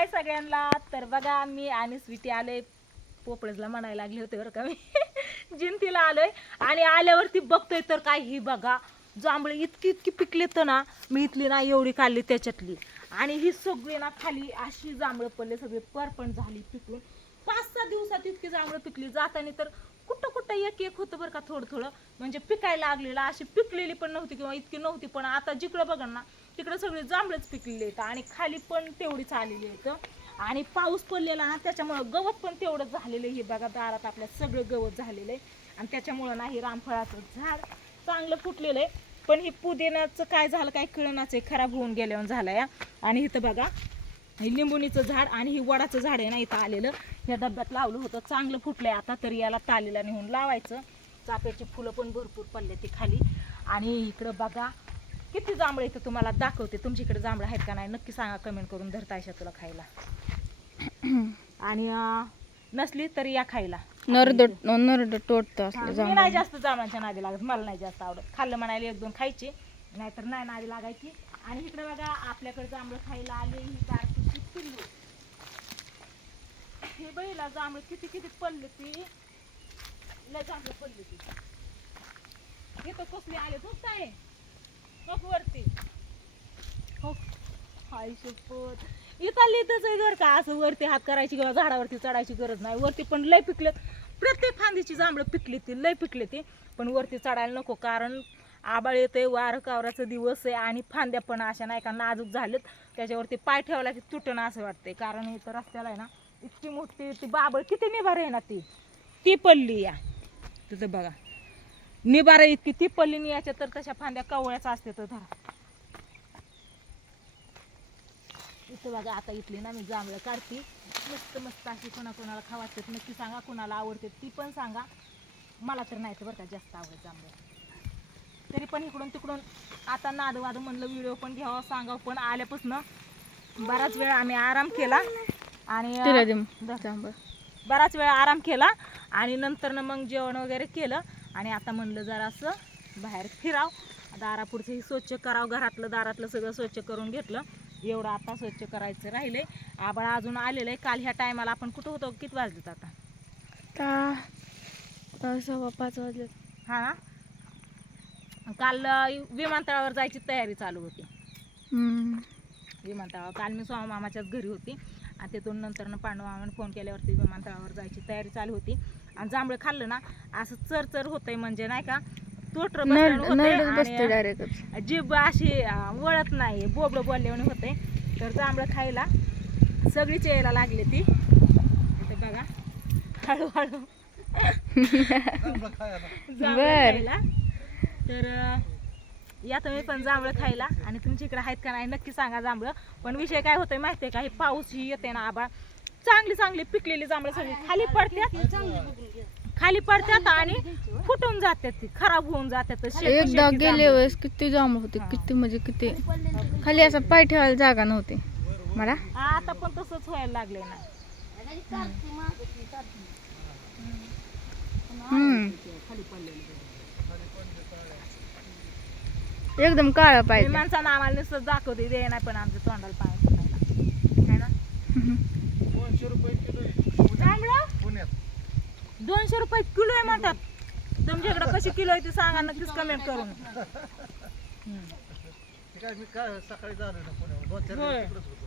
हाय सगळ्यांना. तर बघा मी आणि स्वीटी आले पोपळजला म्हणायला लागले होते बरं का मी. जिंतीला आलोय. आणि आल्यावरती बघतोय तर काय ही बघा जांभळे इतकी इतकी पिकले तर ना मी इथली ना एवढी काढली त्याच्यातली. आणि ही सगळी ना खाली अशी जांभळं पडले सगळे परपण झाली पिकून पाच सहा दिवसात इतकी जांभळं पिकली. जाताना तर कुठं कुठं एक एक होतं बरं का थोडं थोडं. म्हणजे पिकायला लागलेलं अशी पिकलेली पण नव्हती किंवा इतकी नव्हती. पण आता जिकडं बघा ना तिकडं सगळे जांभळेच पिकलेले आहेत आणि खाली पण तेवढीच आलेली आहेत. आणि पाऊस पडलेला ना त्याच्यामुळं गवत पण तेवढंच झालेलं आहे. हे बघा दारात आपल्या सगळं गवत झालेलं आहे. आणि त्याच्यामुळं नाही रामफळाचं झाड चांगलं फुटलेलं आहे. पण हे पुदिन्याचं काय झालं काय कळणाचं आहे. खराब होऊन गेल्यावर झालं या. आणि इथं बघा हे लिंबुणीचं झाड आणि हे वडाचं झाड आहे ना इथं आलेलं. या डब्यात लावलं होतं चांगलं फुटलंय. आता तरी याला तालीला नेऊन लावायचं. चाफ्याची फुलं पण भरपूर पडले ती खाली. आणि इकडं बघा किती जांभळं इथं तुम्हाला दाखवते? तुमच्या इकडे जांभळं आहेत का नाही? नक्की सांगा कमेंट करून धरता आयशा तुला खायला. आणि अं, नसली तरी या खायला. नरड नरड टोटत असलं मी जांभळं. नाही जास्त जांभळाच्या नादी लागत. मला नाही जास्त आवडत. खाल्लं म्हणायला एक दोन खायची. नाहीतर नाही नादी लागायची. आणि इकडे बघा आपल्याकडे जांभळं खायला आले. ही गारपीटची पिल्लू. हे बैला जांभळं किती किती पडले ती. लय जांभळं पडले ती. हे तर कसले आले तू काय बघ वरती. हो. हाय शपथ इथं आहे जर का. असं वरती हात करायची किंवा झाडावरती चढायची गरज नाही. वरती पण लय पिकलेत प्रत्येक फांदीची जांभळं पिकली ती. लय पिकली ती. पण वरती चढायला नको. कारण आबाळ येते वारं कावराचा दिवस आहे आणि फांद्या पण अशा नाही का नाजूक झालेत. त्याच्यावरती पाय ठेवला की तुटणं असं वाटतंय. कारण इथं रस्त्याला आहे ना इतकी मोठी ती बाबळ किती निभार आहे ना ती. ती पडली या. तिथं बघा. निबार इतकी ती पडली नाही याच्या तर तशा फांद्या कवळ्याच असते तर धरा. इथं बघा आता इथली ना मी जांभळं काढते. मस्त मस्त अशी कोणा कोणाला खावायचं नक्की सांगा कोणाला आवडते ती पण सांगा. मला तर नाही तर बरं का जास्त आवडत जांभळं. तरी पण इकडून तिकडून आता नाद वाद म्हणलं व्हिडिओ पण घ्यावा सांगावं पण आल्यापासून बराच वेळ आम्ही आराम केला आणि. बराच वेळ आराम केला आणि नंतर मग जेवण वगैरे केलं. आणि आता म्हणलं जरा असं बाहेर फिराव. दारापुढचं ही स्वच्छ करावं घरातलं दारातलं सगळं स्वच्छ करून घेतलं. एवढं आता स्वच्छ करायचं राहिलंय. आबाळ अजून आलेलं आहे काल ह्या टायमाला आपण कुठं होतो? किती वाजलेत आता? सव्वा पाच वाजले हा ना? काल विमानतळावर जायची तयारी चालू होती. विमानतळावर. काल मी स्वामी मामाच्याच घरी होती. आणि तिथून नंतर पांडू मामाने फोन केल्यावरती विमानतळावर जायची तयारी चालू होती. आणि जांभळं खाल्लं ना असं चर चर होतंय म्हणजे नाही का तोटर डायरेक्ट जीभ अशी वळत नाही बोबडं बोलल्याने होते तर जांभळं खायला सगळीच यायला लागली ती. बघा हळूहळू. जांभळं. खायला. तर या तुम्ही पण जांभळं खायला. आणि तुमच्या इकडे आहेत का नाही नक्की सांगा जांभळं. पण विषय काय होतोय माहितीये का हे पाऊस ही येते ना आबाळ चांगली चांगली पिकलेली जांभळं सगळी खाली पडतात खाली पडतात आणि फुटून जातात ती खराब होऊन जातात एकदा शेती गेले जांभळं. वेळेस किती जांभळ होते किती म्हणजे किती? खाली असं पाय ठेवायला जागा नव्हती. मला आता पण तसंच व्हायला लागले ना. हम्म. एकदम काळा पाहिजे. माणसानं आम्हाला नुसतं दाखवते दे नाही पण आमच्या तोंडाला पाणी सुटायला. है ना? दोनशे रुपये किलो आहे. पुण्यात. दोनशे रुपये किलो आहे म्हणतात. तुमच्याकडे कशी किलो आहे ते सांगा नक्कीच कमेंट करून. हम्म. ते काय मी काय सकाळी झालं ना पुण्यावर दोन चार होय. दिवस तिकडेच होतो.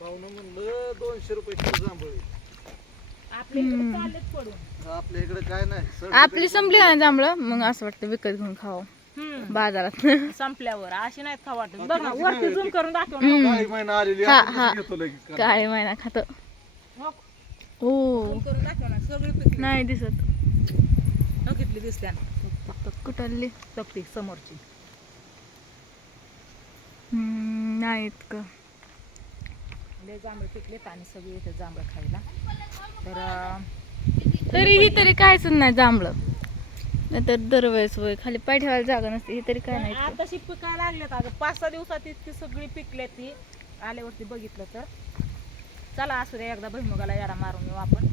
पाहुणं म्हणलं दोनशे रुपये किलो जांभळी आपल्या इकडे काय नाही. सर आपली संपली ना जांभळं? मग असं वाटतं विकत घेऊन खावं. बाजारात. संपल्यावर. अशी नाहीत खा वाटत? बघ ना वरती झूम करून दाखव ना. काही महिना आलेली हा, आपण हा. कसं घेतो लगेच करा. काळे महिना खात. हो, हो करून दाखव ना सगळी पिकली. नाही दिसत. हो, कितली दिसत्या कुठली? तपती समोरची. हम्म, नाही इतकं लय जांभळ पिकलेत आणि सगळे इथे जांभळ खायला. तर अं, तरी ही तरी कायच नाही जांभळं. नाहीतर दरवेळेस वय खाली पाय ठेवायला जागा नसते ही तरी काय नाही. आता पिकायला लागल्यात अगं? पाच सहा दिवसात इतकी सगळी पिकले ती. आल्यावरती बघितलं तर. चला असू दे एकदा भुईमुगाला याडा मारून येऊ आपण.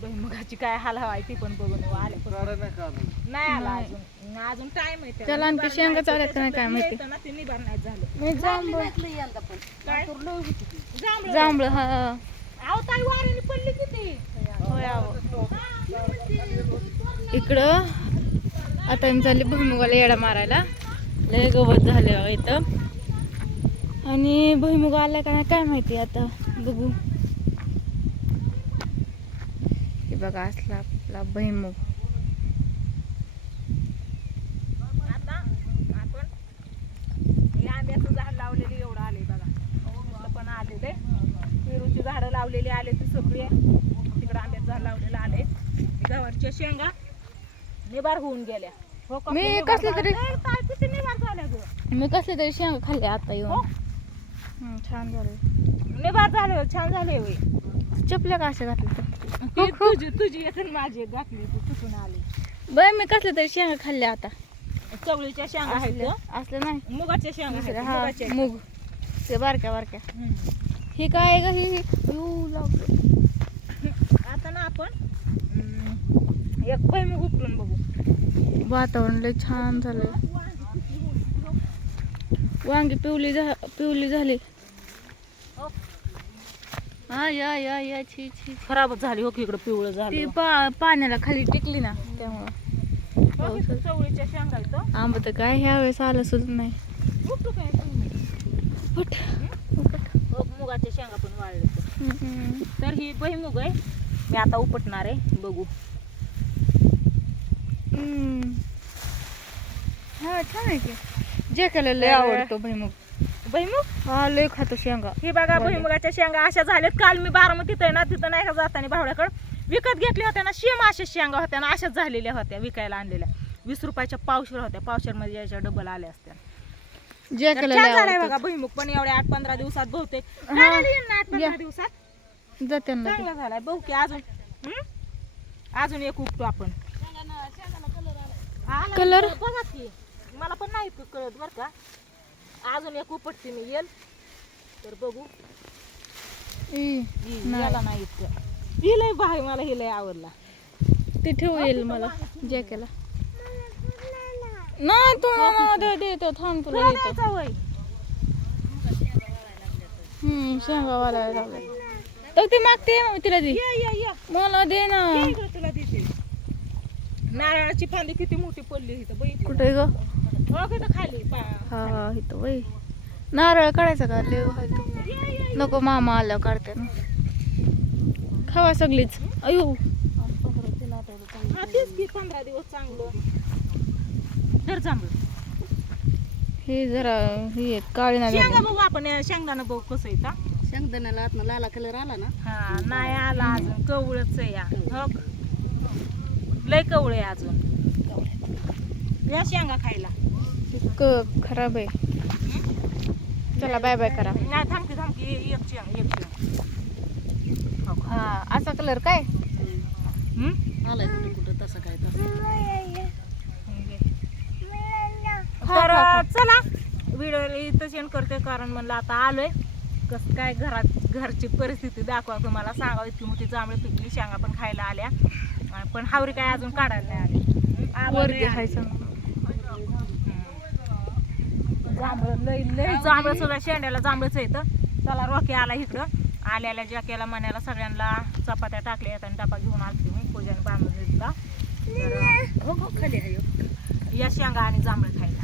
भुईमुगाची काय हाल हवाय ती पण बघून येऊ. आले नाही आलं? अजून. अजून टाइम आहे त्याला. त्याला आणखी शेंगा नाही चालत का नाही काय माहिती. येतं ना, ते निभार नाही झालं जांभळ. काय? जांभळं. जांभळ हा अहो ताई वाऱ्याने पडली किती? होय. इकडं आता मी चालली भुईमुगाला येडा मारायला. लय गवत झाले इथं. आणि भुईमुग आला का नाही काय माहिती आता बघू. हे बघा असला आपला भुईमुग. आता हे झाड एवढं आले बघा. पण पेरूची झाडं लावलेली आले ती सगळी. तिकडं आंब्याचं झाड लावलेलं आले गवारच्या शेंगा. निबार होऊन गेल्या हो का? मी निबार कसलं तरी- झाल्या. काय किती निबार झाल्या गं? मी कसले तरी शेंगा खाल्ले आता हो येऊन हम्म, छान झाले निबार झाले छान झाले होय चपल्या का अशा घातल्या तर? ती तुझी तुझी एक आणि माझी एक घातली ती कुठून आली बाय मी कसले तरी शेंगा खाल्ल्या आता चवळीच्या शेंगा आहेत गं. असलं नाही मुगाच्या शेंगा आहेत हा मुगाच्या आहेत. मूग ते बारक्या बारक्या हम्म. ही काय ग ही येऊ लागलं आता ना आपण एक उपटून बघू. वातावरण लय छान झालंय. वांगी पिवली झा पिवली झाली. हो. या या या छी छी. खराबच झाली हो इकडं पिवळं ती झालं पा पाण्याला खाली टिकली ना त्यामुळं. चवळीच्या शेंगा आहेत आंबा तर काय ह्या वेळेस आलं सुद्धा नाही. मुगाच्या शेंगा पण हम्म. तर ही भुईमुग आहे. मी आता उपटणार आहे बघू. हा छान आहे की जे केलं लय आवडतो भुईमुग. भुईमुग? हा लय खातो शेंगा. हे बघा. भुईमुगाच्या शेंगा अशा झाल्यात. काल मी बारामतीत आहे ना तिथं नाही का जाताना भावड्याकडं विकत घेतल्या होत्या ना शेम अशा शेंगा होत्या ना अशाच झालेल्या होत्या विकायला आणलेल्या. वीस रुपयाच्या पावशेर होत्या. पावशेरमध्ये याच्या डबल आल्या असत्या. जे तर केलं छान आवडतो. बघा भुईमुग पण एवढ्या आठ पंधरा दिवसात बहुतेक. हा. आठ पंधरा या. दिवसात? जाते ना ते. चांगला झालाय बघू की अजून. हं? अजून एक उपटू आपण. आला कलर? बघा की. मला पण नाही कळत बर का. अजून एक उपटते मी येल. तर बघू. ई, हि- नाही. याला नाही इतकं. ही लय भाई मला ही लय आवडला. ते ठेवू येईल मला जे केला नाही तू मला दे देतो थांब तुला देतो. वय. हम्म शेंगा लागले तर ती मागते मग तिला दे. ये ये ये. मला दे ना. ये इकडं. नारळाची फांदी किती मोठी पडली इथं बघितली कुठे ग? हो इथं खाली पा- हा हा इथं वय नारळ काढायचा का? लय व्हायचं. ये, ये, ये. नको मामा आल्यावर काढते ना. खावा सगळीच. अयो. हा तेच की पंधरा दिवस चांगलं. जर चांगलं हे जरा हे काळी नाही शेंगा बघू आपण शेंगदाणा बघू कसं आहे का शेंगदाण्याला आतनं लाला कलर आला ना? हा नाही आला अजून कवळच आहे या. हो लय कवळ आहे अजून. या शेंगा खायला. क खराब आहे. चला बाय बाय करा. नाही थांबकी थांबकी एक शेंग एक शेंग. हो? हा असा कलर काय? हम्म? आलाय कुठं कुठं तसं काय तसं. तर चला. व्हिडिओ इथं सेंड करते कारण म्हणलं आता आलोय. कसं काय घरात घरची परिस्थिती दाखवा तुम्हाला. सांगावं इतकी मोठी जांभळी पिकली शेंगा पण खायला आल्या. पण हावरी काय अजून काढायला नाही आली. वरती जांभळं लय जांभळं सुद्धा शेंड्याला जांभळच येतं चला रॉकी आला इकडं. आल्याला जॅकेला मण्याला सगळ्यांना चपात्या टाकल्या आणि डबा घेऊन आलती मी पूजाने बांधून तर हो हो खाली आहे. या. शेंगा आणि जांभळं खायला.